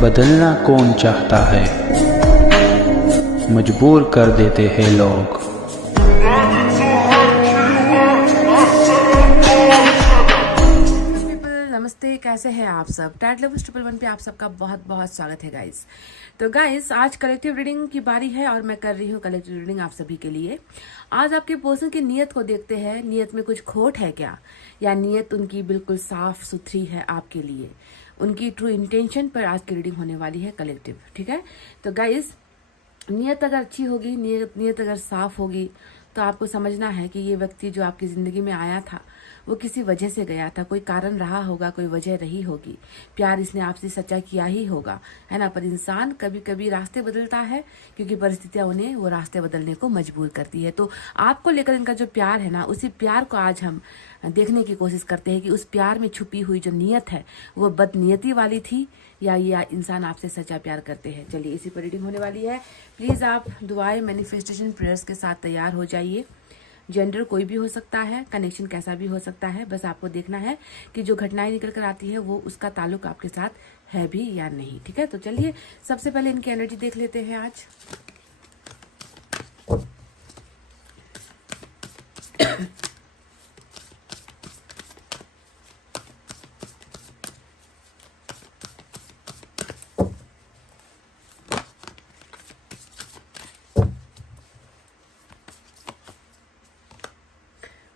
बदलना कौन चाहता है, मजबूर कर देते हैं लोग। नमस्ते, कैसे हैं आप सब। टैट लवर्स 111 पे आप सबका बहुत बहुत स्वागत है गाइस। तो गाइस, आज कलेक्टिव रीडिंग की बारी है और मैं कर रही हूँ कलेक्टिव रीडिंग आप सभी के लिए। आज आपके पर्सन की नीयत को देखते हैं। नीयत में कुछ खोट है क्या, या नीयत उनकी बिल्कुल साफ सुथरी है आपके लिए। उनकी ट्रू इंटेंशन पर आज की रीडिंग होने वाली है कलेक्टिव। ठीक है, तो गाइस, नीयत अगर अच्छी होगी, नीयत अगर साफ होगी, तो आपको समझना है कि ये व्यक्ति जो आपकी जिंदगी में आया था वो किसी वजह से गया था। कोई कारण रहा होगा, कोई वजह रही होगी। प्यार इसने आपसे सच्चा किया ही होगा, है ना। पर इंसान कभी कभी रास्ते बदलता है, क्योंकि परिस्थितियां उन्हें वो रास्ते बदलने को मजबूर करती है। तो आपको लेकर इनका जो प्यार है ना, उसी प्यार को आज हम देखने की कोशिश करते हैं कि उस प्यार में छुपी हुई जो नीयत है वो बदनीयती वाली थी, या ये इंसान आपसे सच्चा प्यार करते हैं। चलिए, इसी पर रीडिंग होने वाली है। प्लीज आप दुआएं, मैनिफेस्टेशन, प्रेयर्स के साथ तैयार हो जाइए। जेंडर कोई भी हो सकता है, कनेक्शन कैसा भी हो सकता है। बस आपको देखना है कि जो घटनाएं निकल कर आती है वो उसका ताल्लुक आपके साथ है भी या नहीं। ठीक है, तो चलिए सबसे पहले इनकी एनर्जी देख लेते हैं आज।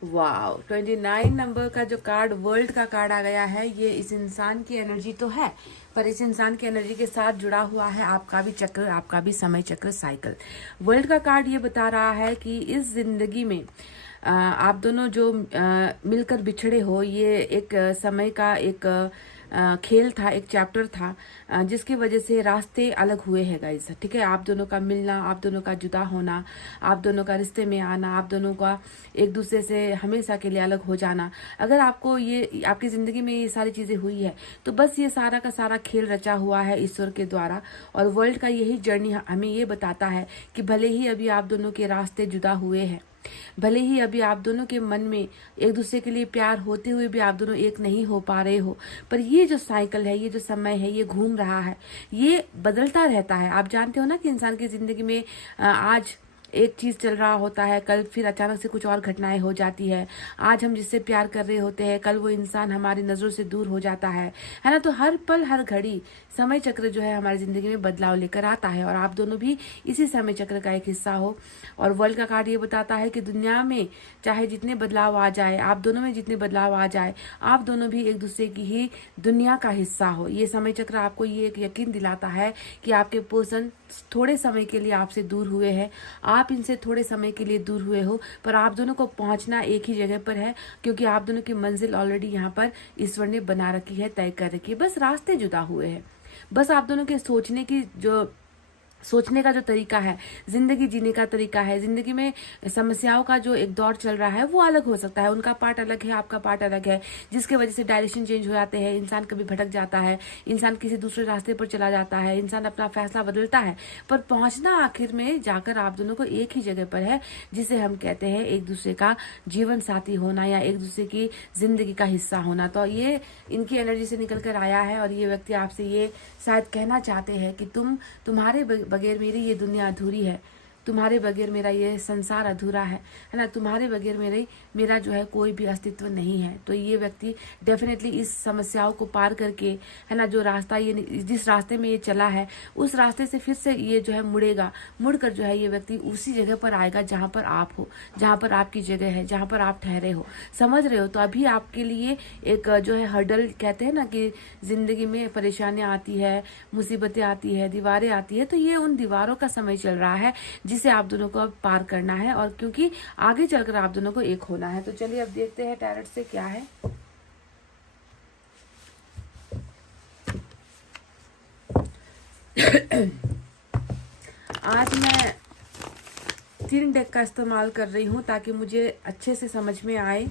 वाओ, 29 नंबर का जो कार्ड, वर्ल्ड का कार्ड आ गया है, ये इस इंसान की एनर्जी तो है, पर इस इंसान की एनर्जी के साथ जुड़ा हुआ है आपका भी चक्र, आपका भी समय चक्र, साइकिल। वर्ल्ड का कार्ड ये बता रहा है कि इस जिंदगी में आप दोनों जो मिलकर बिछड़े हो, ये एक समय का एक खेल था, एक चैप्टर था, जिसकी वजह से रास्ते अलग हुए हैं गाइस। ठीक है, आप दोनों का मिलना, आप दोनों का जुदा होना, आप दोनों का रिश्ते में आना, आप दोनों का एक दूसरे से हमेशा के लिए अलग हो जाना। अगर आपको ये आपकी जिंदगी में ये सारी चीजें हुई है, तो बस ये सारा का सारा खेल रचा हुआ है ईश्वर के द्वारा। और वर्ल्ड का यही जर्नी हमें ये बताता है कि भले ही अभी आप दोनों के रास्ते जुदा हुए हैं, भले ही अभी आप दोनों के मन में एक दूसरे के लिए प्यार होते हुए भी आप दोनों एक नहीं हो पा रहे हो, पर ये जो साइकिल है, ये जो समय है, ये घूम रहा है, ये बदलता रहता है। आप जानते हो ना कि इंसान की जिंदगी में आज एक चीज चल रहा होता है, कल फिर अचानक से कुछ और घटनाएं हो जाती है। आज हम जिससे प्यार कर रहे होते हैं, कल वो इंसान हमारी नजरों से दूर हो जाता है ना। तो हर पल, हर घड़ी समय चक्र जो है हमारी जिंदगी में बदलाव लेकर आता है, और आप दोनों भी इसी समय चक्र का एक हिस्सा हो। और वर्ल्ड का कार्ड ये बताता है कि दुनिया में चाहे जितने बदलाव आ जाए, आप दोनों में जितने बदलाव आ जाए, आप दोनों भी एक दूसरे की ही दुनिया का हिस्सा हो। ये समय चक्र आपको ये एक यकीन दिलाता है कि आपके पर्सन थोड़े समय के लिए आपसे दूर हुए हैं, आप इनसे थोड़े समय के लिए दूर हुए हो, पर आप दोनों को पहुंचना एक ही जगह पर है, क्योंकि आप दोनों की मंजिल ऑलरेडी यहाँ पर ईश्वर ने बना रखी है, तय कर रखी है। बस रास्ते जुदा हुए हैं। बस आप दोनों के सोचने का जो तरीका है, जिंदगी जीने का तरीका है, जिंदगी में समस्याओं का जो एक दौर चल रहा है वो अलग हो सकता है। उनका पार्ट अलग है, आपका पार्ट अलग है, जिसके वजह से डायरेक्शन चेंज हो जाते हैं। इंसान कभी भटक जाता है, इंसान किसी दूसरे रास्ते पर चला जाता है, इंसान अपना फैसला बदलता है, पर पहुंचना आखिर में जाकर आप दोनों को एक ही जगह पर है, जिसे हम कहते हैं एक दूसरे का जीवन साथी होना, या एक दूसरे की जिंदगी का हिस्सा होना। तो ये इनकी एनर्जी से निकल कर आया है, और ये व्यक्ति आपसे ये शायद कहना चाहते हैं कि तुम्हारे बगैर मेरी ये दुनिया अधूरी है, तुम्हारे बगैर मेरा ये संसार अधूरा है ना। तुम्हारे बगैर मेरा जो है कोई भी अस्तित्व नहीं है। तो ये व्यक्ति डेफिनेटली इस समस्याओं को पार करके, है ना, जो रास्ता ये जिस रास्ते में ये चला है, उस रास्ते से फिर से ये जो है मुड़कर जो है ये व्यक्ति उसी जगह पर आएगा जहां पर आप हो, जहां पर आपकी जगह है, जहां पर आप ठहरे हो। समझ रहे हो? तो अभी आपके लिए एक जो है हर्डल, कहते हैं ना कि जिंदगी में परेशानियां आती है, मुसीबतें आती है, दीवारें आती है, तो ये उन दीवारों का समय चल रहा है जिसे आप दोनों को अब पार करना है, और क्योंकि आगे चलकर आप दोनों को एक होना है। तो चलिए अब देखते हैं टैरेट से क्या है। आज मैं 3 डेक का इस्तेमाल कर रही हूँ ताकि मुझे अच्छे से समझ में आए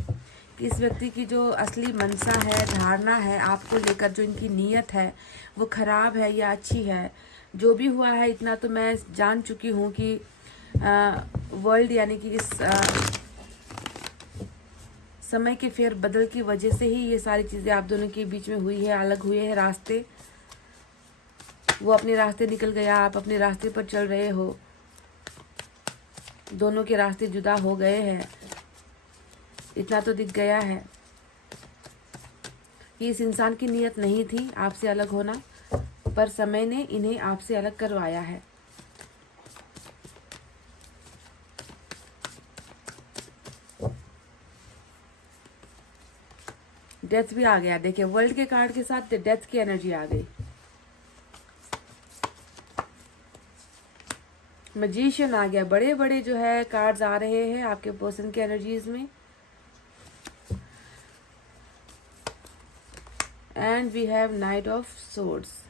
कि इस व्यक्ति की जो असली मंशा है, धारणा है आपको लेकर, जो इनकी नीयत है वो खराब है या अच्छी है। जो भी हुआ है, इतना तो मैं जान चुकी हूँ कि वर्ल्ड यानी कि इस समय के फेर बदल की वजह से ही ये सारी चीजें आप दोनों के बीच में हुई है, अलग हुए हैं रास्ते। वो अपने रास्ते निकल गया, आप अपने रास्ते पर चल रहे हो, दोनों के रास्ते जुदा हो गए हैं। इतना तो दिख गया है कि इस इंसान की नीयत नहीं थी आपसे अलग होना, पर समय ने इन्हें आपसे अलग करवाया है। डेथ भी आ गया, देखिए वर्ल्ड के कार्ड के साथ डेथ की एनर्जी आ गई। मैजिशियन आ गया, बड़े बड़े जो है कार्ड्स आ रहे हैं आपके पर्सन की एनर्जीज में। And we have knight of swords.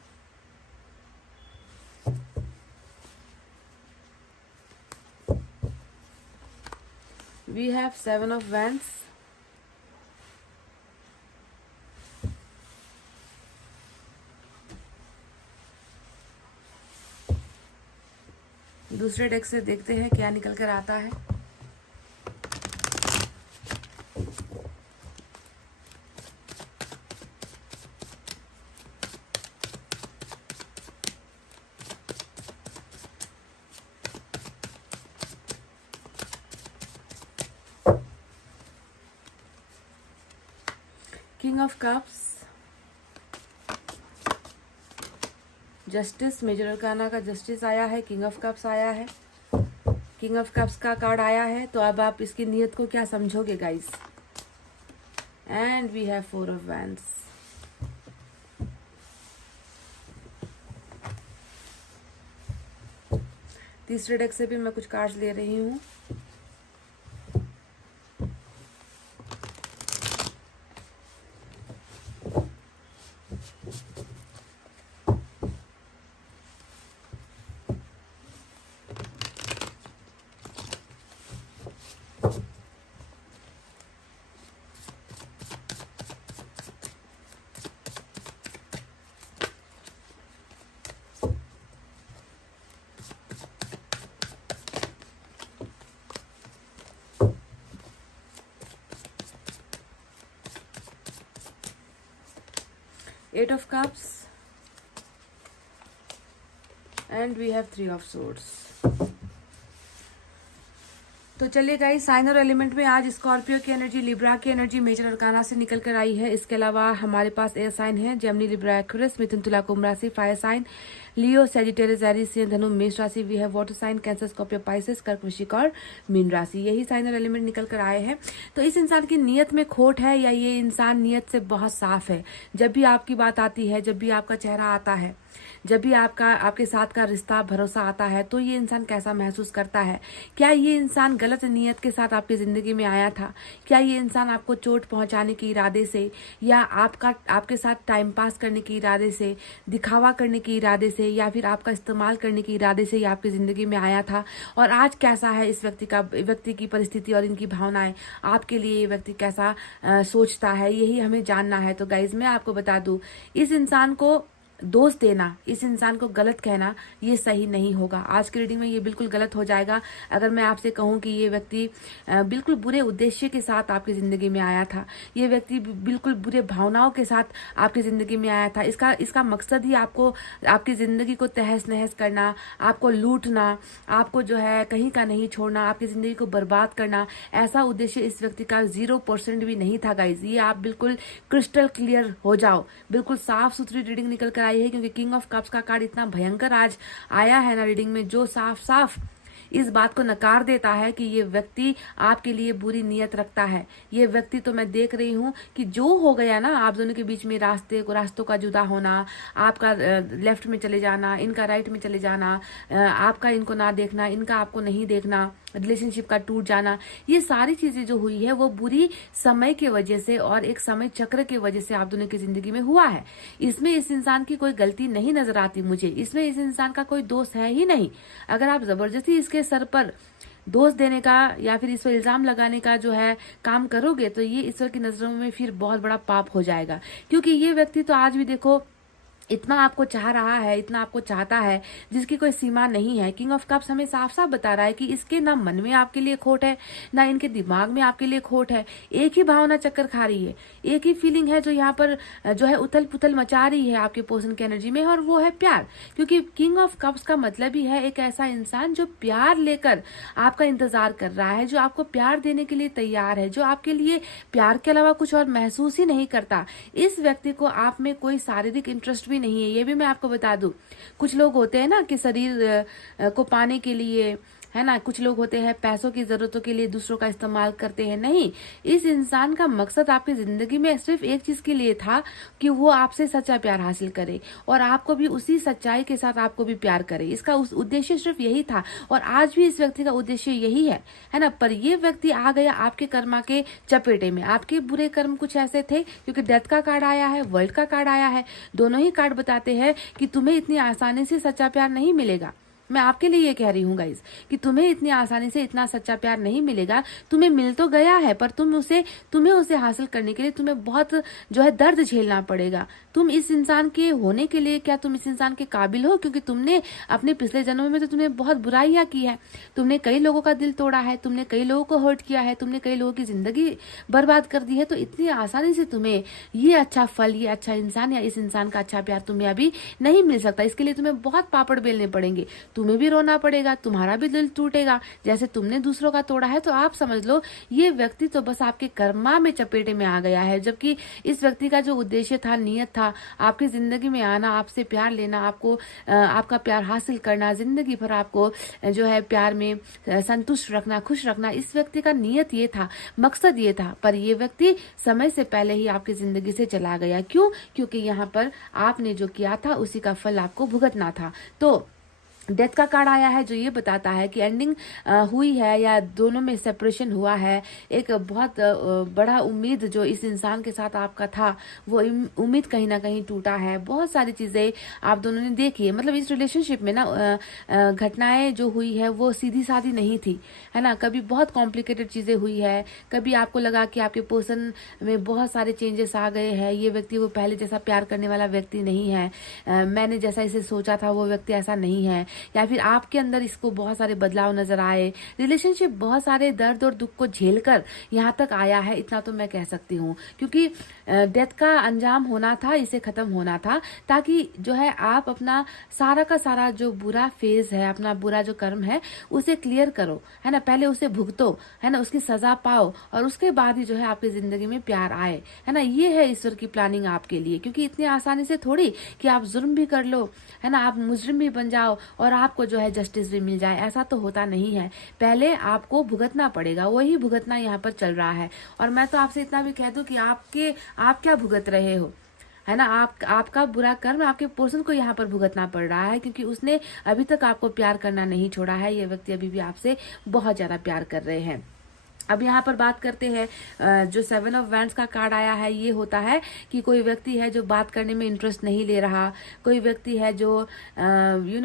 We have 7 of wands. दूसरे डेक से देखते हैं क्या निकल कर आता है। King of cups, justice, major arcana का जस्टिस आया है, किंग ऑफ कप्स आया है। किंग ऑफ कप्स का कार्ड आया है, तो अब आप इसकी नीयत को क्या समझोगे guys. And we have 4 of wands. तीसरे डेक से भी मैं कुछ कार्ड्स ले रही हूँ। Eight of Cups and we have 3 of Swords। तो चलिए गाइस, साइन और एलिमेंट में आज स्कॉर्पियो की एनर्जी, लिब्रा की एनर्जी मेजर अरकाना से निकल कर आई है। इसके अलावा हमारे पास एयर साइन है, जेमिनी, लिब्रा, एक्वेरियस, मिथुन, तुला, कुंभ राशि, fire sign, Leo, Sagittarius, Aries, सिंह, धनु, मेष राशि। We have water sign, Cancer, Scorpio, Pisces, कर्क, वृश्चिक और मीन राशि। यही साइन और एलिमेंट निकल कर आए हैं। तो इस इंसान की नीयत में खोट है या ये इंसान नीयत से बहुत साफ है। जब भी आपकी बात आती है, जब भी आपका चेहरा आता है, जब भी आपके साथ का रिश्ता, भरोसा आता है, तो ये इंसान कैसा महसूस करता है। क्या ये इंसान गलत नीयत के साथ आपकी जिंदगी में आया था? क्या ये इंसान आपको चोट पहुंचाने के इरादे से, या आपके साथ टाइम पास करने के इरादे से, दिखावा करने के इरादे से, या फिर आपका इस्तेमाल करने के इरादे से ये आपकी जिंदगी में आया था? और आज कैसा है इस व्यक्ति की परिस्थिति और इनकी भावनाएं, आपके लिए ये व्यक्ति कैसा सोचता है, यही हमें जानना है। तो गाइज, मैं आपको बता दूं, इस इंसान को दोष देना, इस इंसान को गलत कहना, ये सही नहीं होगा। आज की रीडिंग में ये बिल्कुल गलत हो जाएगा अगर मैं आपसे कहूं कि ये व्यक्ति बिल्कुल बुरे उद्देश्य के साथ आपकी जिंदगी में आया था, ये व्यक्ति बिल्कुल बुरे भावनाओं के साथ आपकी जिंदगी में आया था। इसका मकसद ही आपको, आपकी जिंदगी को तहस नहस करना, आपको लूटना, आपको जो है कहीं का नहीं छोड़ना, आपकी जिंदगी को बर्बाद करना, ऐसा उद्देश्य इस व्यक्ति का 0% भी नहीं था गाइज। ये आप बिल्कुल क्रिस्टल क्लियर हो जाओ, बिल्कुल साफ सुथरी रीडिंग निकल कर आई है, क्योंकि किंग ऑफ कप्स का कार्ड इतना भयंकर आज आया है ना रीडिंग में, जो साफ साफ इस बात को नकार देता है कि ये व्यक्ति आपके लिए बुरी नीयत रखता है। ये व्यक्ति, तो मैं देख रही हूँ कि जो हो गया ना आप दोनों के बीच में, रास्तों का जुदा होना, आपका लेफ्ट में चले जाना, इनका राइट में चले जाना, आपका इनको ना देखना, इनका आपको नहीं देखना, रिलेशनशिप का टूट जाना, ये सारी चीजें जो हुई है वो बुरी समय की वजह से और एक समय चक्र की वजह से आप दोनों की जिंदगी में हुआ है। इसमें इस इंसान की कोई गलती नहीं नजर आती मुझे, इसमें इस इंसान का कोई दोष है ही नहीं। अगर आप जबरदस्ती इसके सर पर दोष देने का या फिर इस पर इल्जाम लगाने का जो है काम करोगे, तो ये ईश्वर की नजरों में फिर बहुत बड़ा पाप हो जाएगा। क्योंकि ये व्यक्ति तो आज भी देखो इतना आपको चाह रहा है, इतना आपको चाहता है जिसकी कोई सीमा नहीं है। किंग ऑफ कप्स हमें साफ साफ बता रहा है कि इसके ना मन में आपके लिए खोट है, ना इनके दिमाग में आपके लिए खोट है। एक ही भावना चक्कर खा रही है, एक ही फीलिंग है जो यहाँ पर जो है उथल पुथल मचा रही है आपके पर्सन की एनर्जी में, और वो है प्यार। क्योंकि किंग ऑफ कप्स का मतलब ही है एक ऐसा इंसान जो प्यार लेकर आपका इंतजार कर रहा है, जो आपको प्यार देने के लिए तैयार है, जो आपके लिए प्यार के अलावा कुछ और महसूस ही नहीं करता। इस व्यक्ति को आप में कोई शारीरिक इंटरेस्ट भी नहीं है, ये भी मैं आपको बता दूं। कुछ लोग होते हैं ना कि शरीर को पाने के लिए, है ना, कुछ लोग होते हैं पैसों की जरूरतों के लिए दूसरों का इस्तेमाल करते हैं। नहीं, इस इंसान का मकसद आपकी जिंदगी में सिर्फ एक चीज के लिए था कि वो आपसे सच्चा प्यार हासिल करे और आपको भी उसी सच्चाई के साथ आपको भी प्यार करे। इसका उस उद्देश्य सिर्फ यही था और आज भी इस व्यक्ति का उद्देश्य यही है ना। पर ये व्यक्ति आ गया आपके कर्मा के चपेटे में। आपके बुरे कर्म कुछ ऐसे थे, क्योंकि डेथ का कार्ड आया है, वर्ल्ड का कार्ड आया है। दोनों ही कार्ड बताते हैं कि तुम्हें इतनी आसानी से सच्चा प्यार नहीं मिलेगा। मैं आपके लिए ये कह रही हूँ गाइज कि तुम्हें इतनी आसानी से इतना सच्चा प्यार नहीं मिलेगा। तुम्हें मिल तो गया है, पर तुम्हें उसे हासिल करने के लिए तुम्हें बहुत जो है दर्द झेलना पड़ेगा। तुम इस इंसान के होने के लिए, क्या तुम इस इंसान के काबिल हो? क्योंकि तुमने अपने पिछले जन्मों में तो तुमने बहुत बुराइयां की है, तुमने कई लोगों का दिल तोड़ा है, तुमने कई लोगों को हर्ट किया है, तुमने कई लोगों की जिंदगी बर्बाद कर दी है। तो इतनी आसानी से तुम्हें ये अच्छा फल, ये अच्छा इंसान या इस इंसान का अच्छा प्यार तुम्हें अभी नहीं मिल सकता। इसके लिए तुम्हें बहुत पापड़ बेलने पड़ेंगे, तुम्हें भी रोना पड़ेगा, तुम्हारा भी दिल टूटेगा जैसे तुमने दूसरों का तोड़ा है। तो आप समझ लो ये व्यक्ति तो बस आपके कर्मा में चपेटे में आ गया है, जबकि इस व्यक्ति का जो उद्देश्य था, नियत था, आपकी जिंदगी में आना, आपसे प्यार लेना, आपको आपका प्यार हासिल करना, जिंदगी भर आपको जो है प्यार में संतुष्ट रखना, खुश रखना, इस व्यक्ति का नियत ये था, मकसद ये था। पर ये व्यक्ति समय से पहले ही आपकी जिंदगी से चला गया। क्यों? क्योंकि यहाँ पर आपने जो किया था उसी का फल आपको भुगतना था। तो डेथ का कार्ड आया है जो ये बताता है कि एंडिंग हुई है या दोनों में सेपरेशन हुआ है। एक बहुत बड़ा उम्मीद जो इस इंसान के साथ आपका था, वो उम्मीद कहीं ना कहीं टूटा है। बहुत सारी चीजें आप दोनों ने देखी है। मतलब इस रिलेशनशिप में ना घटनाएं जो हुई है वो सीधी साधी नहीं थी, है ना। कभी बहुत कॉम्प्लिकेटेड चीजें हुई है, कभी आपको लगा कि आपके पर्सन में बहुत सारे चेंजेस आ गए हैं, ये व्यक्ति वो पहले जैसा प्यार करने वाला व्यक्ति नहीं है, मैंने जैसा इसे सोचा था वो व्यक्ति ऐसा नहीं है, या फिर आपके अंदर इसको बहुत सारे बदलाव नजर आए। रिलेशनशिप बहुत सारे दर्द और दुख को झेलकर यहाँ तक आया है, इतना तो मैं कह सकती हूँ। क्योंकि डेथ का अंजाम होना था, इसे खत्म होना था, ताकि जो है आप अपना सारा का सारा जो बुरा फेज है, अपना बुरा जो कर्म है उसे क्लियर करो, है ना। पहले उसे भुगतो, है ना, उसकी सजा पाओ और उसके बाद ही जो है आपकी जिंदगी में प्यार आए, है ना। ये है ईश्वर की प्लानिंग आपके लिए। क्योंकि इतनी आसानी से थोड़ी कि आप जुर्म भी कर लो, है ना, आप मुजरिम भी बन जाओ और आपको जो है जस्टिस भी मिल जाए, ऐसा तो होता नहीं है। पहले आपको भुगतना पड़ेगा, वही भुगतना यहाँ पर चल रहा है। और मैं तो आपसे इतना भी कह दूं कि आप क्या भुगत रहे हो, है ना। आपका बुरा कर्म आपके पर्सन को यहाँ पर भुगतना पड़ रहा है, क्योंकि उसने अभी तक आपको प्यार करना नहीं छोड़ा है। ये व्यक्ति अभी भी आपसे बहुत ज्यादा प्यार कर रहे हैं। अब यहाँ पर बात करते हैं जो 7 ऑफ वैंड्स का कार्ड आया है, ये होता है कि कोई व्यक्ति है जो बात करने में इंटरेस्ट नहीं ले रहा, कोई व्यक्ति है जो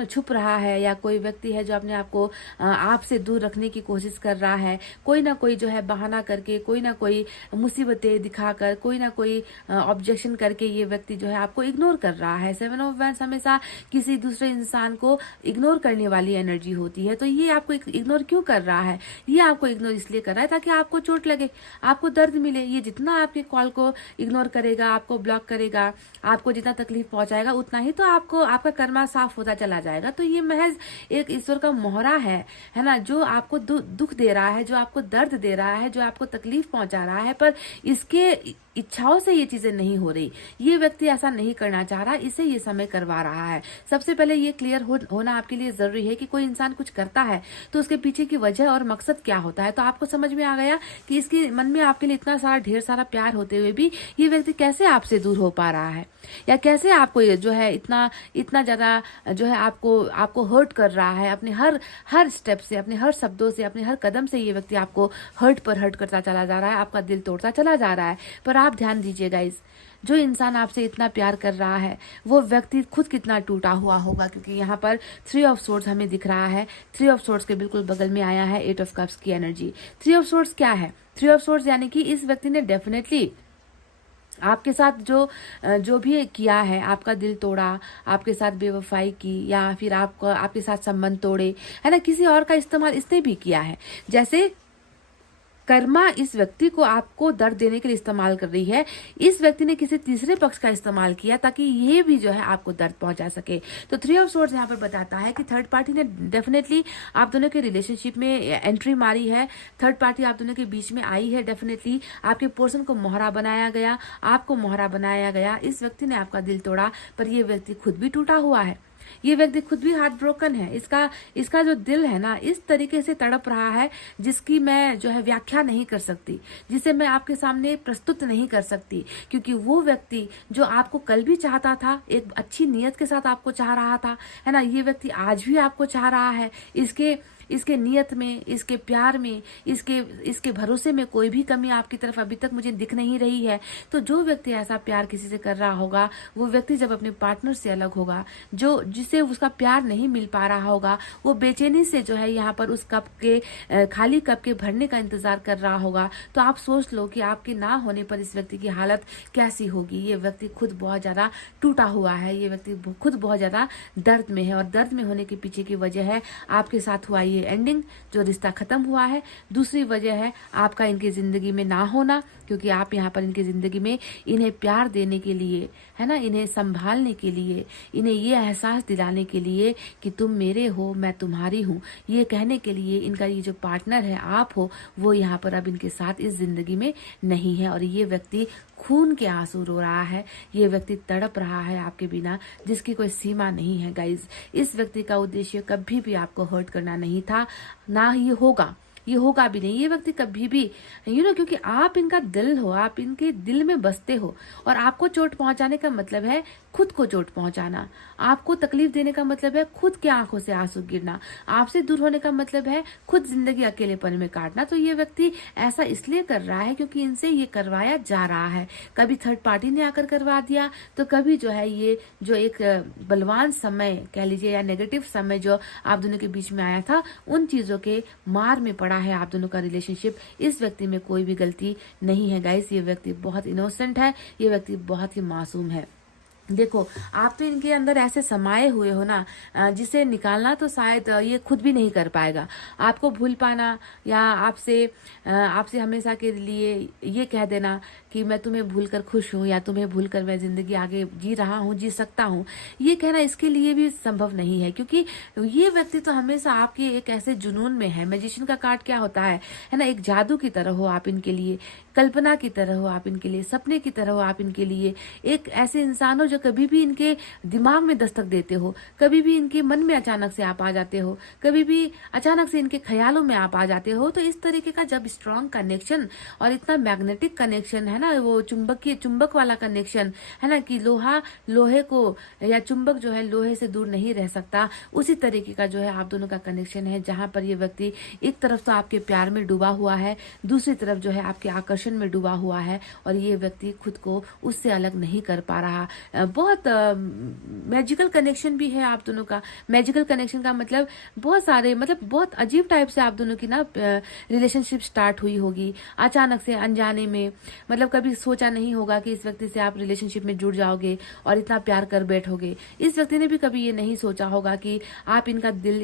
छुप रहा है, या कोई व्यक्ति है जो अपने आप को आपसे दूर रखने की कोशिश कर रहा है। कोई ना कोई जो है बहाना करके, कोई ना कोई मुसीबतें दिखाकर, कोई ना कोई ऑब्जेक्शन करके ये व्यक्ति जो है आपको इग्नोर कर रहा है। 7 ऑफ वैंड्स हमेशा किसी दूसरे इंसान को इग्नोर करने वाली एनर्जी होती है। तो ये आपको इग्नोर क्यों कर रहा है? ये आपको इग्नोर इसलिए कर रहा है ताकि आपको चोट लगे, आपको दर्द मिले। ये जितना आपके कॉल को इग्नोर करेगा, आपको ब्लॉक करेगा, आपको जितना तकलीफ पहुंचाएगा, उतना ही तो आपका कर्मा साफ होता चला जाएगा। तो ये महज एक ईश्वर का मोहरा है ना, जो आपको दुख दे रहा है, जो आपको दर्द दे रहा है, जो आपको तकलीफ पहुंचा रहा है, पर इसके इच्छाओं से ये चीजें नहीं हो रही। ये व्यक्ति ऐसा नहीं करना चाह रहा, इसे ये समय करवा रहा है। सबसे पहले ये क्लियर होना आपके लिए जरूरी है कि कोई इंसान कुछ करता है तो उसके पीछे की वजह और मकसद क्या होता है। तो आपको समझ में आ गया कि इसके मन में आपके लिए इतना सारा ढेर सारा प्यार होते हुए भी ये व्यक्ति कैसे आपसे दूर हो पा रहा है, या कैसे आपको जो है इतना ज्यादा जो है आपको हर्ट कर रहा है। अपने हर स्टेप से, अपने हर शब्दों से, अपने हर कदम से ये व्यक्ति आपको हर्ट करता चला जा रहा है, आपका दिल तोड़ता चला जा रहा है। पर आप ध्यान दीजिए गाइस, जो इंसान आपसे इतना प्यार कर रहा है वो व्यक्ति खुद कितना टूटा हुआ होगा। क्योंकि यहाँ पर 3 ऑफ सोर्ड्स हमें दिख रहा है। 3 ऑफ सोर्ड्स के बिल्कुल बगल में आया है 8 ऑफ कप्स की एनर्जी। 3 ऑफ सोर्ड्स क्या है? 3 ऑफ सोर्ड्स यानी कि इस व्यक्ति ने डेफिनेटली आपके साथ जो भी किया है, आपका दिल तोड़ा, आपके साथ बेवफाई की, या फिर आपके साथ संबंध तोड़े, है ना, किसी और का इस्तेमाल इसने भी किया है। जैसे कर्मा इस व्यक्ति को आपको दर्द देने के लिए इस्तेमाल कर रही है, इस व्यक्ति ने किसी तीसरे पक्ष का इस्तेमाल किया ताकि ये भी जो है आपको दर्द पहुंचा सके। तो 3 ऑफ सोर्ड्स यहाँ पर बताता है कि थर्ड पार्टी ने डेफिनेटली आप दोनों के रिलेशनशिप में एंट्री मारी है। थर्ड पार्टी आप दोनों के बीच में आई है। डेफिनेटली आपके पर्सन को मोहरा बनाया गया, आपको मोहरा बनाया गया। इस व्यक्ति ने आपका दिल तोड़ा, पर ये व्यक्ति खुद भी टूटा हुआ है। ये व्यक्ति खुद भी हार्ट ब्रोकन है। इसका जो दिल है ना, इस तरीके से तड़प रहा है जिसकी मैं जो है व्याख्या नहीं कर सकती, जिसे मैं आपके सामने प्रस्तुत नहीं कर सकती। क्योंकि वो व्यक्ति जो आपको कल भी चाहता था, एक अच्छी नीयत के साथ आपको चाह रहा था, है ना, ये व्यक्ति आज भी आपको चाह रहा है। इसके नियत में, इसके प्यार में, इसके भरोसे में कोई भी कमी आपकी तरफ अभी तक मुझे दिख नहीं रही है। तो जो व्यक्ति ऐसा प्यार किसी से कर रहा होगा, वो व्यक्ति जब अपने पार्टनर से अलग होगा, जिसे उसका प्यार नहीं मिल पा रहा होगा, वो बेचैनी से जो है यहाँ पर उस खाली कप के भरने का इंतजार कर रहा होगा। तो आप सोच लो कि आपके ना होने पर इस व्यक्ति की हालत कैसी होगी। ये व्यक्ति खुद बहुत ज्यादा टूटा हुआ है, ये व्यक्ति खुद बहुत ज्यादा दर्द में है, और दर्द में होने के पीछे की वजह है आपके साथ हुआ एंडिंग, जो रिश्ता खत्म हुआ है। दूसरी वजह है आपका इनकी जिंदगी में ना होना, क्योंकि आप यहाँ पर इनकी जिंदगी में इन्हें प्यार देने के लिए, है ना, इन्हें संभालने के लिए, इन्हें ये एहसास दिलाने के लिए कि तुम मेरे हो, मैं तुम्हारी हूँ, ये कहने के लिए इनका ये जो पार्टनर है आप हो, वो यहाँ पर अब इनके साथ इस जिंदगी में नहीं है। और ये व्यक्ति खून के आंसू रो रहा है, ये व्यक्ति तड़प रहा है आपके बिना, जिसकी कोई सीमा नहीं है गाइज। इस व्यक्ति का उद्देश्य कभी भी आपको हर्ट करना नहीं था, ना ही होगा, ये होगा भी नहीं। ये व्यक्ति कभी भी क्योंकि आप इनका दिल हो, आप इनके दिल में बसते हो, और आपको चोट पहुंचाने का मतलब है खुद को चोट पहुंचाना, आपको तकलीफ देने का मतलब है खुद के आंखों से आंसू गिरना, आपसे दूर होने का मतलब है खुद जिंदगी अकेलेपन में काटना। तो ये व्यक्ति ऐसा इसलिए कर रहा है क्योंकि इनसे ये करवाया जा रहा है। कभी थर्ड पार्टी ने आकर करवा दिया, तो कभी जो है ये जो एक बलवान समय कह लीजिए या नेगेटिव समय जो आप दोनों के बीच में आया था, उन चीजों के मार में पड़ा है आप दोनों का रिलेशनशिप। इस व्यक्ति में कोई भी गलती नहीं है गाइस, ये व्यक्ति बहुत इनोसेंट है, ये व्यक्ति बहुत ही मासूम है। देखो, आप तो इनके अंदर ऐसे समाये हुए हो ना, जिसे निकालना तो शायद ये खुद भी नहीं कर पाएगा। आपको भूल पाना या आपसे हमेशा के लिए ये कह देना कि मैं तुम्हें भूलकर खुश हूँ, या तुम्हें भूलकर मैं जिंदगी आगे जी रहा हूँ, जी सकता हूँ, ये कहना इसके लिए भी संभव नहीं है। क्योंकि ये व्यक्ति तो हमेशा आपके एक ऐसे जुनून में है। मैजिशियन का कार्ड क्या होता है ना, एक जादू की तरह हो आप इनके लिए, कल्पना की तरह हो आप इनके लिए, सपने की तरह हो आप इनके लिए, एक ऐसे इंसान हो जो कभी भी इनके दिमाग में दस्तक देते हो, कभी भी इनके मन में अचानक से आप आ जाते हो, कभी भी अचानक से इनके ख्यालों में आप आ जाते हो। तो इस तरीके का जब स्ट्रॉन्ग कनेक्शन और इतना मैग्नेटिक कनेक्शन है ना, वो चुंबक वाला कनेक्शन है ना, कि लोहा लोहे को या चुंबक जो है लोहे से दूर नहीं रह सकता, उसी तरीके का जो है आप दोनों का कनेक्शन है, जहां पर ये व्यक्ति एक तरफ तो आपके प्यार में डूबा हुआ है, दूसरी तरफ जो है आपके आकर्षण में डूबा हुआ है, और ये व्यक्ति खुद को उससे अलग नहीं कर पा रहा। बहुत मैजिकल कनेक्शन भी है आप दोनों का। मैजिकल कनेक्शन का मतलब बहुत सारे, मतलब बहुत अजीब टाइप से आप दोनों की ना रिलेशनशिप स्टार्ट हुई होगी अचानक से, अनजाने में। मतलब कभी सोचा नहीं होगा कि इस व्यक्ति से आप रिलेशनशिप में जुड़ जाओगे और इतना प्यार कर बैठोगे। इस व्यक्ति ने भी कभी ये नहीं सोचा होगा कि आप इनका दिल,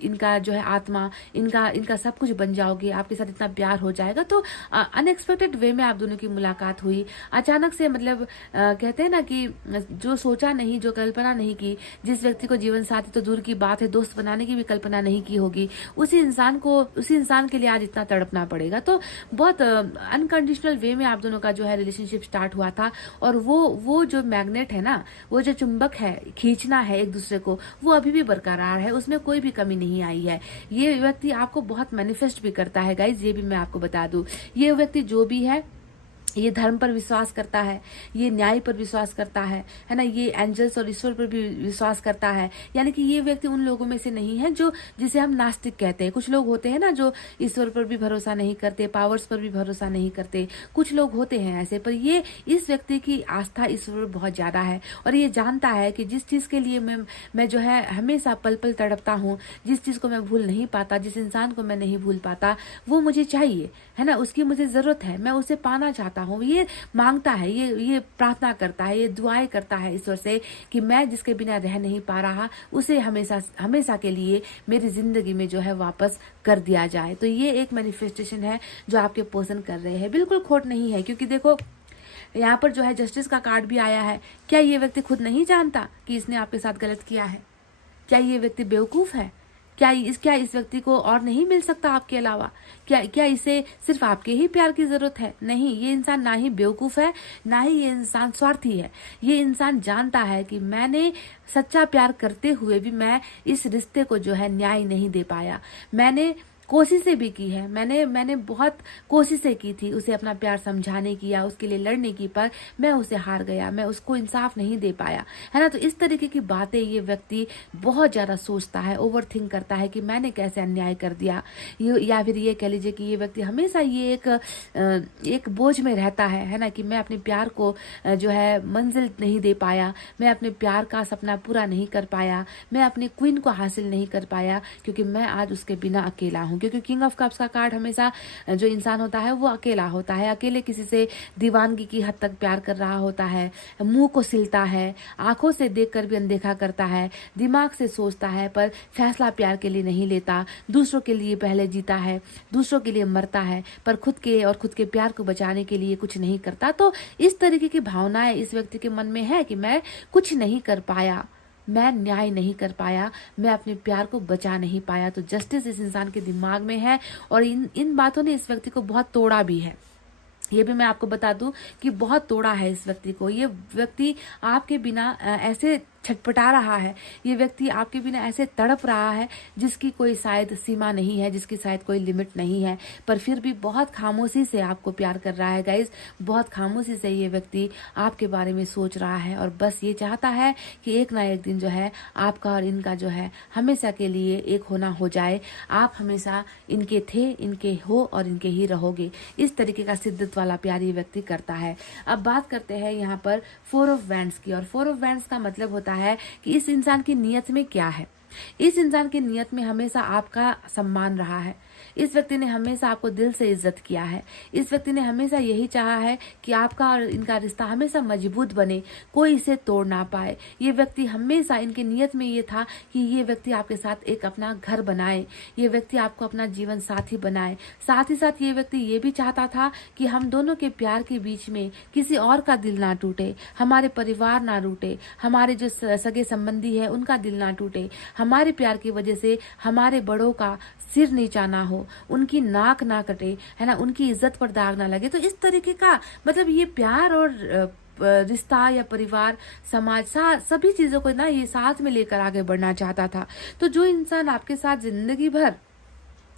इनका जो है आत्मा, इनका सब कुछ बन जाओगे, आपके साथ इतना प्यार हो जाएगा। तो अनएक्सपेक्टेड वे में आप दोनों की मुलाकात हुई अचानक से। मतलब कहते हैं ना कि जो सोचा नहीं, जो कल्पना नहीं की, जिस व्यक्ति को जीवन साथी तो दूर की बात है, दोस्त बनाने की भी कल्पना नहीं की होगी, उसी इंसान के लिए आज इतना तड़पना पड़ेगा। तो बहुत अनकंडीशनल वे में आप दोनों का जो है रिलेशनशिप स्टार्ट हुआ था, और वो जो मैग्नेट है ना, वो जो चुंबक है, खींचना है एक दूसरे को, वो अभी भी बरकरार है, उसमें कोई भी कमी नहीं आई है। ये व्यक्ति आपको बहुत मैनिफेस्ट भी करता है गाइज, ये भी मैं आपको बता दूं। ये व्यक्ति जो भी है, ये धर्म पर विश्वास करता है, ये न्याय पर विश्वास करता है ना, ये एंजल्स और ईश्वर पर भी विश्वास करता है। यानी कि ये व्यक्ति उन लोगों में से नहीं है जो जिसे हम नास्तिक कहते हैं। कुछ लोग होते हैं ना जो ईश्वर पर भी भरोसा नहीं करते, पावर्स पर भी भरोसा नहीं करते, कुछ लोग होते हैं ऐसे। पर ये इस व्यक्ति की आस्था ईश्वर पर बहुत ज्यादा है, और ये जानता है कि जिस चीज के लिए मैं जो है हमेशा पल पल तड़पता हूँ, जिस चीज को मैं भूल नहीं पाता, जिस इंसान को मैं नहीं भूल पाता, वो मुझे चाहिए, है ना, उसकी मुझे जरूरत है, मैं उसे पाना चाहता हूँ, ये मांगता है, ये प्रार्थना करता है, ये दुआएं करता है ईश्वर से कि मैं जिसके बिना रह नहीं पा रहा उसे हमेशा हमेशा के लिए मेरी जिंदगी में जो है वापस कर दिया जाए। तो ये एक मैनिफेस्टेशन है जो आपके पर्सन कर रहे हैं, बिल्कुल खोट नहीं है। क्योंकि देखो यहाँ पर जो है जस्टिस का कार्ड भी आया है। क्या ये व्यक्ति खुद नहीं जानता कि इसने आपके साथ गलत किया है? क्या ये व्यक्ति बेवकूफ है? क्या इस व्यक्ति को और नहीं मिल सकता आपके अलावा? क्या इसे सिर्फ आपके ही प्यार की जरूरत है? नहीं, ये इंसान ना ही बेवकूफ है, ना ही ये इंसान स्वार्थी है। ये इंसान जानता है कि मैंने सच्चा प्यार करते हुए भी मैं इस रिश्ते को जो है न्याय नहीं दे पाया। मैंने कोशिशें भी की है, मैंने बहुत कोशिशें की थी उसे अपना प्यार समझाने की या उसके लिए लड़ने की, पर मैं उसे हार गया, मैं उसको इंसाफ नहीं दे पाया, है ना। तो इस तरीके की बातें ये व्यक्ति बहुत ज्यादा सोचता है, ओवरथिंक करता है कि मैंने कैसे अन्याय कर दिया। या फिर ये कह लीजिए कि ये व्यक्ति हमेशा ये एक बोझ में रहता है ना, कि मैं अपने प्यार को जो है मंजिल नहीं दे पाया, मैं अपने प्यार का सपना पूरा नहीं कर पाया, मैं अपनी क्वीन को हासिल नहीं कर पाया, क्योंकि मैं आज उसके बिना अकेला हूँ। क्योंकि किंग ऑफ कप्स का कार्ड हमेशा जो इंसान होता है वो अकेला होता है, अकेले किसी से दीवानगी की हद तक प्यार कर रहा होता है, मुंह को सिलता है, आंखों से देखकर भी अनदेखा करता है, दिमाग से सोचता है पर फैसला प्यार के लिए नहीं लेता, दूसरों के लिए पहले जीता है, दूसरों के लिए मरता है, पर खुद के और खुद के प्यार को बचाने के लिए कुछ नहीं करता। तो इस तरीके की भावनाएं इस व्यक्ति के मन में है कि मैं कुछ नहीं कर पाया, मैं न्याय नहीं कर पाया, मैं अपने प्यार को बचा नहीं पाया। तो जस्टिस इस इंसान के दिमाग में है और इन बातों ने इस व्यक्ति को बहुत तोड़ा भी है। ये भी मैं आपको बता दूं कि बहुत तोड़ा है इस व्यक्ति को। ये व्यक्ति आपके बिना ऐसे छटपटा रहा है, ये व्यक्ति आपके बिना ऐसे तड़प रहा है जिसकी कोई शायद सीमा नहीं है, जिसकी शायद कोई लिमिट नहीं है, पर फिर भी बहुत खामोशी से आपको प्यार कर रहा है गाइज। बहुत खामोशी से ये व्यक्ति आपके बारे में सोच रहा है और बस ये चाहता है कि एक ना एक दिन जो है आपका और इनका जो है हमेशा के लिए एक होना हो जाए। आप हमेशा इनके थे, इनके हो और इनके ही रहोगे। इस तरीके का शिद्दत वाला प्यार ये व्यक्ति करता है। अब बात करते हैं यहाँ पर 4 ऑफ वैंड्स की, और 4 ऑफ वैंड्स का मतलब होता है कि इस इंसान की नीयत में क्या है। इस इंसान की नीयत में हमेशा आपका सम्मान रहा है। इस व्यक्ति ने हमेशा आपको दिल से इज्जत किया है। इस व्यक्ति ने हमेशा यही चाहा है कि आपका और इनका रिश्ता हमेशा मजबूत बने, कोई इसे तोड़ ना पाए। ये व्यक्ति हमेशा, इनकी नीयत में ये था कि ये व्यक्ति आपके साथ एक अपना घर बनाए, ये व्यक्ति आपको अपना जीवन साथी बनाए। साथ ही साथ ये व्यक्ति ये भी चाहता था कि हम दोनों के प्यार के बीच में किसी और का दिल ना टूटे, हमारे परिवार ना टूटे, हमारे जो सगे संबंधी है उनका दिल ना टूटे, हमारे प्यार की वजह से हमारे बड़ों का सिर नीचा ना हो, उनकी नाक ना कटे, है ना, उनकी इज्जत पर दाग ना लगे। तो इस तरीके का मतलब ये प्यार और रिश्ता या परिवार, समाज, सभी चीजों को ना ये साथ में लेकर आगे बढ़ना चाहता था। तो जो इंसान आपके साथ जिंदगी भर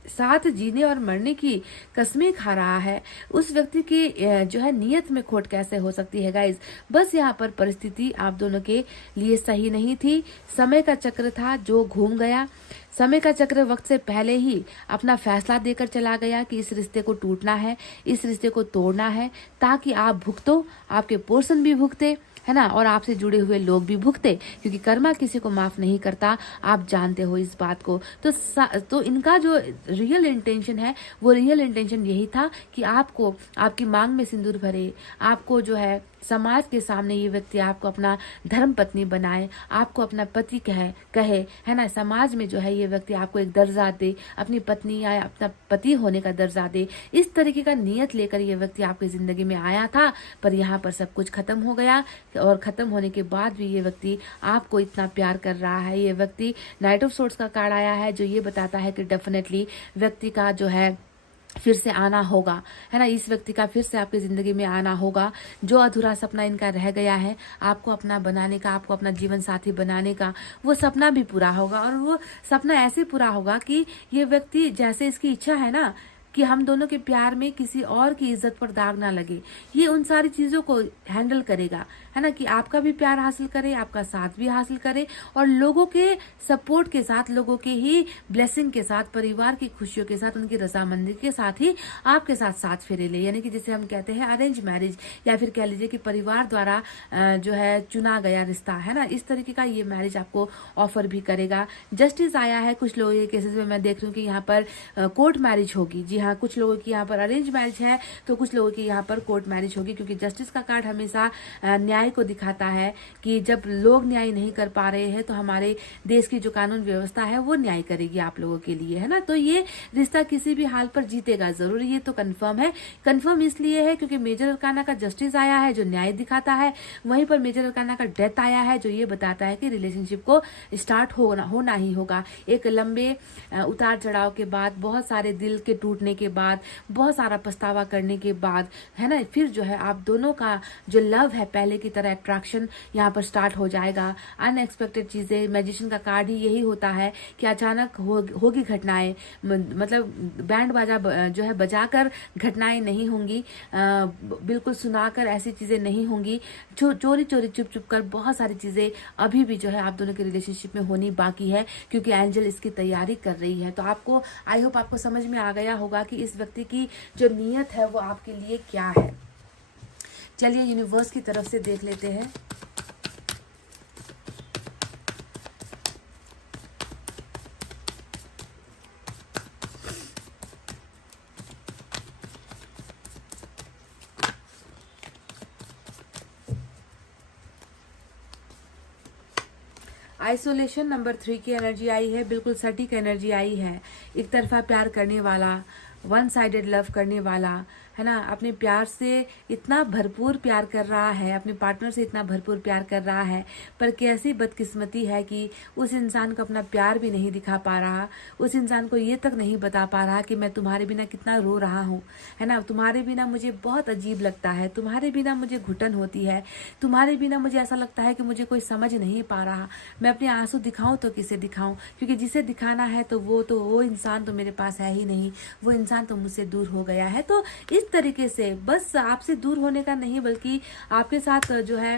साथ जीने और मरने की कस्में खा रहा है, उस व्यक्ति की जो है नीयत में खोट कैसे हो सकती है गाइज। बस यहाँ पर परिस्थिति आप दोनों के लिए सही नहीं थी। समय का चक्र था जो घूम गया। समय का चक्र वक्त से पहले ही अपना फैसला देकर चला गया कि इस रिश्ते को टूटना है, इस रिश्ते को तोड़ना है, ताकि आप भुगतो, आपके पोर्शन भी भुगते, है ना, और आपसे जुड़े हुए लोग भी भुगते, क्योंकि कर्मा किसी को माफ नहीं करता, आप जानते हो इस बात को। तो इनका जो रियल इंटेंशन है वो रियल इंटेंशन यही था कि आपको, आपकी मांग में सिंदूर भरे, आपको जो है समाज के सामने ये व्यक्ति आपको अपना धर्म पत्नी बनाए, आपको अपना पति कहे, है ना, समाज में जो है ये व्यक्ति आपको एक दर्जा दे, अपनी पत्नी या अपना पति होने का दर्जा दे। इस तरीके का नियत लेकर ये व्यक्ति आपकी जिंदगी में आया था, पर यहाँ पर सब कुछ खत्म हो गया। और खत्म होने के बाद भी ये व्यक्ति आपको इतना प्यार कर रहा है। ये व्यक्ति नाइट ऑफ सोर्ड्स का कार्ड आया है जो ये बताता है कि डेफिनेटली व्यक्ति का जो है फिर से आना होगा, है ना, इस व्यक्ति का फिर से आपकी जिंदगी में आना होगा। जो अधूरा सपना इनका रह गया है आपको अपना बनाने का, आपको अपना जीवन साथी बनाने का, वो सपना भी पूरा होगा। और वो सपना ऐसे पूरा होगा कि ये व्यक्ति, जैसे इसकी इच्छा है ना कि हम दोनों के प्यार में किसी और की इज्जत पर दाग ना लगे, ये उन सारी चीजों को हैंडल करेगा, है ना, कि आपका भी प्यार हासिल करे, आपका साथ भी हासिल करे, और लोगों के सपोर्ट के साथ, लोगों के ही ब्लेसिंग के साथ, परिवार की खुशियों के साथ, उनकी रजामंदी के साथ ही आपके साथ फेरे ले। यानी कि जिसे हम कहते हैं अरेंज मैरिज, या फिर कह लीजिए कि परिवार द्वारा जो है चुना गया रिश्ता, है ना, इस तरीके का ये मैरिज आपको ऑफर भी करेगा। जस्टिस आया है। कुछ लोगों के केसेस में मैं देख रही हूँ कि यहाँ पर कोर्ट मैरिज होगी। जी यहाँ कुछ लोगों की यहाँ पर अरेंज मैरिज है तो कुछ लोगों की यहाँ पर कोर्ट मैरिज होगी, क्योंकि जस्टिस का कार्ड हमेशा न्याय को दिखाता है कि जब लोग न्याय नहीं कर पा रहे हैं तो हमारे देश की जो कानून व्यवस्था है वो न्याय करेगी आप लोगों के लिए, है ना। तो ये रिश्ता किसी भी हाल पर जीतेगा जरूर, ये तो कंफर्म है। कंफर्म इसलिए है क्योंकि मेजर अरकाना का जस्टिस आया है जो न्याय दिखाता है, वहीं पर मेजर अरकाना का डेथ आया है जो ये बताता है कि रिलेशनशिप को स्टार्ट होना ही होगा। एक लंबे उतार चढ़ाव के बाद, बहुत सारे दिल के टूटने के बाद, बहुत सारा पछतावा करने के बाद, है ना, फिर जो है आप दोनों का जो लव है पहले की तरह अट्रैक्शन यहाँ पर स्टार्ट हो जाएगा। अनएक्सपेक्टेड चीजें, मैजिशियन का कार्ड ही यही होता है कि अचानक होगी घटनाएं, मतलब बैंड बाजा जो है बजाकर घटनाएं नहीं होंगी, बिल्कुल सुनाकर ऐसी चीजें नहीं होंगी, चोरी चोरी चुप चुप कर बहुत सारी चीजें अभी भी जो है आप दोनों के रिलेशनशिप में होनी बाकी है, क्योंकि एंजल इसकी तैयारी कर रही है। तो आपको, आई होप आपको समझ में आ गया होगा कि इस व्यक्ति की जो नीयत है वो आपके लिए क्या है। चलिए यूनिवर्स की तरफ से देख लेते हैं। आइसोलेशन नंबर 3 की एनर्जी आई है, बिल्कुल सटीक एनर्जी आई है। एक तरफा प्यार करने वाला, वन साइडेड लव करने वाला, है ना, अपने प्यार से इतना भरपूर प्यार कर रहा है, अपने पार्टनर से इतना भरपूर प्यार कर रहा है, पर कैसी बदकिस्मती है कि उस इंसान को अपना प्यार भी नहीं दिखा पा रहा, उस इंसान को ये तक नहीं बता पा रहा कि मैं तुम्हारे बिना कितना रो रहा हूँ, है ना, तुम्हारे बिना मुझे बहुत अजीब लगता है, तुम्हारे बिना मुझे घुटन होती है, तुम्हारे बिना मुझे ऐसा लगता है कि मुझे कोई समझ नहीं पा रहा, मैं अपने आंसू दिखाऊं तो किसे दिखाऊं, क्योंकि जिसे दिखाना है तो वो इंसान तो मेरे पास है ही नहीं, वो इंसान तो मुझसे दूर हो गया है। तो इस तरीके से बस आपसे दूर होने का नहीं, बल्कि आपके साथ जो है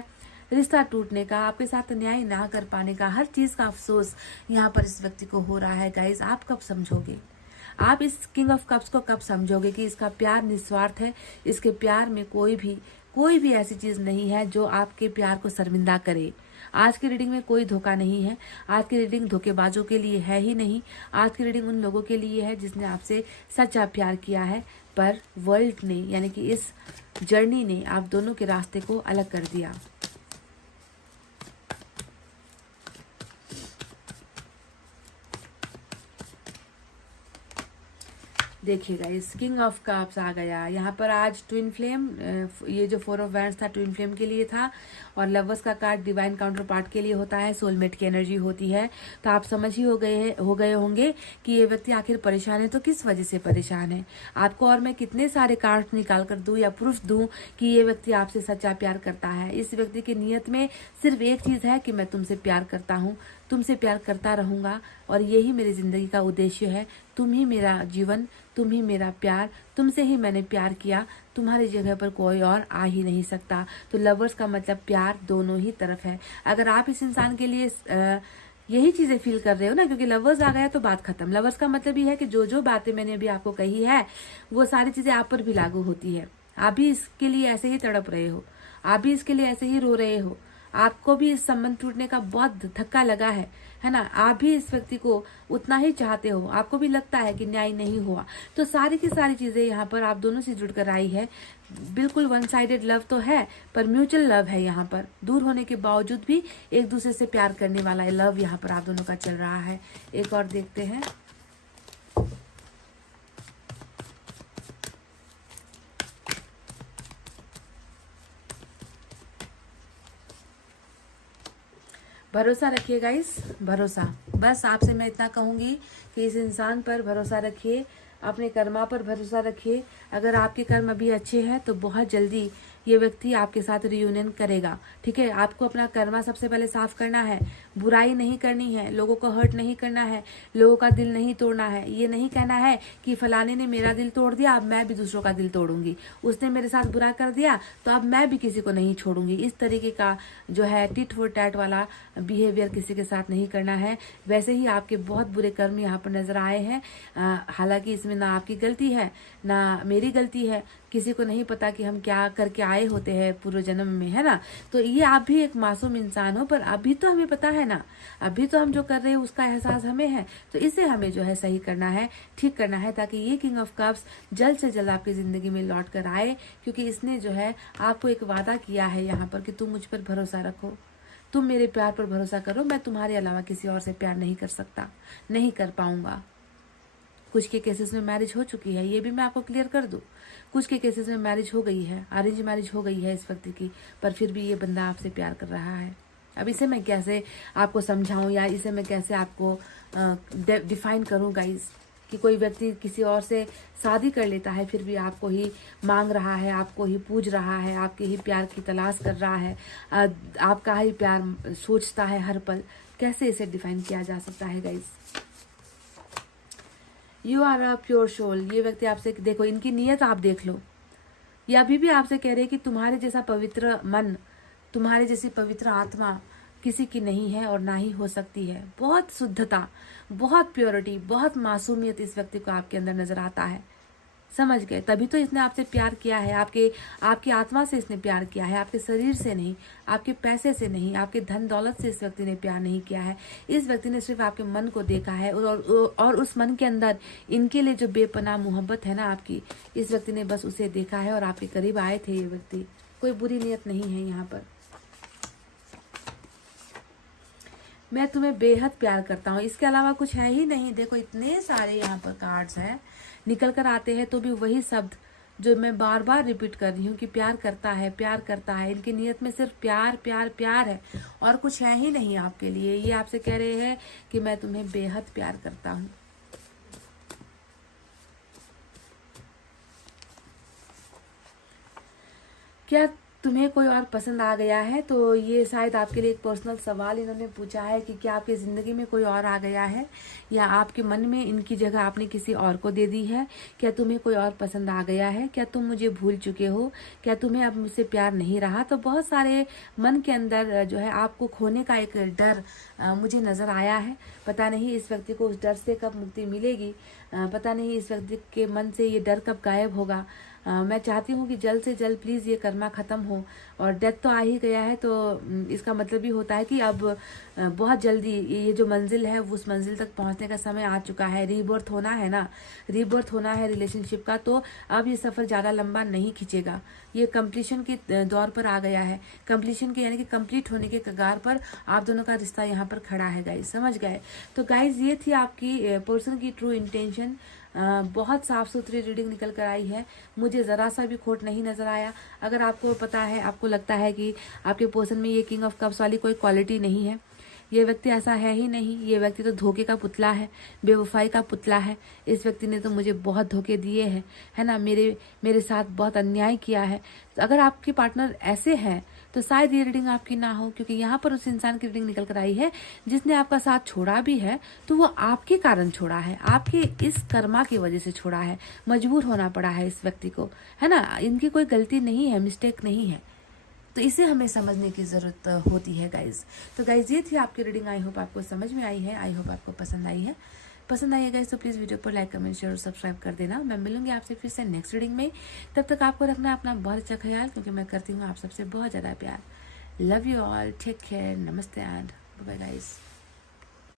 रिश्ता टूटने का, आपके साथ न्याय ना कर पाने का, हर चीज का अफसोस यहाँ पर इस व्यक्ति को हो रहा है। गाइस, आप कब समझोगे, आप इस किंग ऑफ कप्स को कब समझोगे कि इसका प्यार निस्वार्थ है, इसके प्यार में कोई भी ऐसी चीज नहीं है जो आपके प्यार को शर्मिंदा करे। आज की रीडिंग में कोई धोखा नहीं है, आज की रीडिंग धोखेबाजों के लिए है ही नहीं, आज की रीडिंग उन लोगों के लिए है जिसने आपसे सच्चा प्यार किया है, पर वर्ल्ड ने, यानी कि इस जर्नी ने आप दोनों के रास्ते को अलग कर दिया। देखिएगा, इस किंग ऑफ कप्स आ गया यहाँ पर। आज ट्विन फ्लेम, ये जो 4 ऑफ वैंड्स था ट्विन फ्लेम के लिए था, और लवर्स का कार्ड डिवाइन काउंटर पार्ट के लिए होता है, सोलमेट की एनर्जी होती है। तो आप समझ ही हो गए होंगे कि ये व्यक्ति आखिर परेशान है तो किस वजह से परेशान है। आपको और मैं कितने सारे कार्ड निकाल कर दूं या प्रूफ दूं कि ये व्यक्ति आपसे सच्चा प्यार करता है। इस व्यक्ति की नीयत में सिर्फ एक चीज है कि मैं तुमसे प्यार करता हूँ, तुमसे प्यार करता रहूंगा, और यही मेरी जिंदगी का उद्देश्य है। तुम ही मेरा जीवन, तुम ही मेरा प्यार, तुमसे ही मैंने प्यार किया, तुम्हारी जगह पर कोई और आ ही नहीं सकता। तो लवर्स का मतलब प्यार दोनों ही तरफ है। अगर आप इस इंसान के लिए यही चीजें फील कर रहे हो ना, क्योंकि लवर्स आ गया तो बात खत्म। लवर्स का मतलब ये है कि जो बातें मैंने अभी आपको कही है वो सारी चीजें आप पर भी लागू होती है। आप भी इसके लिए ऐसे ही तड़प रहे हो, आप भी इसके लिए ऐसे ही रो रहे हो, आपको भी इस संबंध टूटने का बहुत धक्का लगा है ना, आप भी इस व्यक्ति को उतना ही चाहते हो, आपको भी लगता है कि न्याय नहीं हुआ। तो सारी की सारी चीजें यहाँ पर आप दोनों से जुड़कर आई है। बिल्कुल वन साइडेड लव तो है, पर म्यूचुअल लव है यहाँ पर। दूर होने के बावजूद भी एक दूसरे से प्यार करने वाला लव यहाँ पर आप दोनों का चल रहा है। एक और देखते हैं। भरोसा रखिए गाइस, भरोसा। बस आपसे मैं इतना कहूंगी कि इस इंसान पर भरोसा रखिए, अपने कर्मा पर भरोसा रखिए। अगर आपके कर्म अभी अच्छे हैं तो बहुत जल्दी ये व्यक्ति आपके साथ रियूनियन करेगा। ठीक है, आपको अपना कर्मा सबसे पहले साफ करना है, बुराई नहीं करनी है, लोगों को हर्ट नहीं करना है, लोगों का दिल नहीं तोड़ना है। ये नहीं कहना है कि फलाने ने मेरा दिल तोड़ दिया, अब मैं भी दूसरों का दिल तोड़ूंगी, उसने मेरे साथ बुरा कर दिया तो अब मैं भी किसी को नहीं छोड़ूंगी। इस तरीके का जो है टिट फॉर टैट वाला बिहेवियर किसी के साथ नहीं करना है। वैसे ही आपके बहुत बुरे कर्म यहाँ पर नजर आए हैं, हालांकि इसमें ना आपकी गलती है ना मेरी गलती है, किसी को नहीं पता कि हम क्या करके आए होते हैं पूर्व जन्म में, है ना। तो ये आप भी एक मासूम इंसान हो, पर अभी तो हमें पता है ना, अभी तो हम जो कर रहे हैं उसका एहसास हमें है। तो इसे हमें जो है सही करना है, ठीक करना है, ताकि ये किंग ऑफ कप्स जल्द से जल्द आपकी जिंदगी में लौट कर आए। क्योंकि इसने जो है आपको एक वादा किया है यहाँ पर कि तुम मुझ पर भरोसा रखो, तुम मेरे प्यार पर भरोसा करो, मैं तुम्हारे अलावा किसी और से प्यार नहीं कर सकता, नहीं कर पाऊंगा। कुछ के केसेस में मैरिज हो चुकी है, ये भी मैं आपको क्लियर कर दूं। कुछ के केसेस में मैरिज हो गई है, अरेंज मैरिज हो गई है इस व्यक्ति की, पर फिर भी ये बंदा आपसे प्यार कर रहा है। अब इसे मैं कैसे आपको समझाऊं, या इसे मैं कैसे आपको डिफाइन करूं गाइज, कि कोई व्यक्ति किसी और से शादी कर लेता है फिर भी आपको ही मांग रहा है, आपको ही पूज रहा है, आपके ही प्यार की तलाश कर रहा है, आपका ही प्यार सोचता है हर पल। कैसे इसे डिफाइन किया जा सकता है guys. You are a pure soul. ये व्यक्ति आपसे, देखो इनकी नीयत आप देख लो, ये अभी भी आपसे कह रहे हैं कि तुम्हारे जैसा पवित्र मन, तुम्हारे जैसी पवित्र आत्मा किसी की नहीं है और ना ही हो सकती है। बहुत शुद्धता, बहुत प्योरिटी, बहुत मासूमियत इस व्यक्ति को आपके अंदर नजर आता है। समझ गए, तभी तो इसने आपसे प्यार किया है, आपकी आत्मा से इसने प्यार किया है, आपके शरीर से नहीं, आपके पैसे से नहीं, आपके धन दौलत से इस व्यक्ति ने प्यार नहीं किया है। इस व्यक्ति ने सिर्फ आपके मन को देखा है, और उस मन के अंदर इनके लिए जो बेपनाह मोहब्बत है ना आपकी, इस व्यक्ति ने बस उसे देखा है और आपके करीब आए थे ये व्यक्ति। कोई बुरी नीयत नहीं है यहाँ पर। मैं तुम्हें बेहद प्यार करता हूँ, इसके अलावा कुछ है ही नहीं। देखो इतने सारे यहाँ पर कार्ड्स हैं, निकल कर आते हैं तो भी वही शब्द जो मैं बार बार रिपीट कर रही हूँ कि प्यार करता है, प्यार करता है। इनकी नीयत में सिर्फ प्यार प्यार प्यार है और कुछ है ही नहीं आपके लिए। ये आपसे कह रहे हैं कि मैं तुम्हें बेहद प्यार करता हूँ। क्या तुम्हें कोई और पसंद आ गया है? तो ये शायद आपके लिए एक पर्सनल सवाल इन्होंने पूछा है कि क्या आपकी ज़िंदगी में कोई और आ गया है, या आपके मन में इनकी जगह आपने किसी और को दे दी है। क्या तुम्हें कोई और पसंद आ गया है? क्या तुम मुझे भूल चुके हो? क्या तुम्हें अब मुझसे प्यार नहीं रहा? तो बहुत सारे मन के अंदर जो है आपको खोने का एक डर मुझे नज़र आया है। पता नहीं इस व्यक्ति को उस डर से कब मुक्ति मिलेगी, पता नहीं इस व्यक्ति के मन से ये डर कब गायब होगा। मैं चाहती हूँ कि जल्द से जल्द प्लीज़ ये कर्मा ख़त्म हो। और डेथ तो आ ही गया है, तो इसका मतलब ये होता है कि अब बहुत जल्दी ये जो मंजिल है उस मंजिल तक पहुँचने का समय आ चुका है। रीबर्थ होना है ना, रीबर्थ होना है रिलेशनशिप का, तो अब ये सफ़र ज़्यादा लंबा नहीं खींचेगा। ये कंप्लीशन के दौर पर आ गया है, कंप्लीशन के यानी कि कंप्लीट होने के कगार पर आप दोनों का रिश्ता यहाँ पर खड़ा है गाइज। समझ गए? तो गाइज ये थी आपकी पर्सन की ट्रू इंटेंशन। बहुत साफ सुथरी रीडिंग निकल कर आई है, मुझे ज़रा सा भी खोट नहीं नज़र आया। अगर आपको पता है, आपको लगता है कि आपके पर्सन में ये किंग ऑफ कप्स वाली कोई क्वालिटी नहीं है, ये व्यक्ति ऐसा है ही नहीं, ये व्यक्ति तो धोखे का पुतला है, बेवफाई का पुतला है। इस व्यक्ति ने तो मुझे बहुत धोखे दिए हैं, है ना, मेरे साथ बहुत अन्याय किया है। तो अगर आपके पार्टनर ऐसे हैं तो शायद ये रीडिंग आपकी ना हो, क्योंकि यहाँ पर उस इंसान की रीडिंग निकल कर आई है जिसने आपका साथ छोड़ा भी है, तो वो आपके कारण छोड़ा है, आपके इस कर्मा की वजह से छोड़ा है, मजबूर होना पड़ा है इस व्यक्ति को, है ना। इनकी कोई गलती नहीं है, मिस्टेक नहीं है। तो इसे हमें समझने की ज़रूरत होती है गाइज। तो गाइज ये थी आपकी रीडिंग। आई होप आपको समझ में आई है, आई होप आपको पसंद आई है। पसंद आई है गाइज तो प्लीज़ वीडियो पर लाइक, कमेंट, शेयर और सब्सक्राइब कर देना। मैं मिलूंगी आपसे फिर से नेक्स्ट रीडिंग में। तब तक आपको रखना अपना बहुत अच्छा ख्याल, क्योंकि मैं करती हूँ आप सबसे बहुत ज़्यादा प्यार। Love you all, take care, नमस्ते एंड बाय गाइज।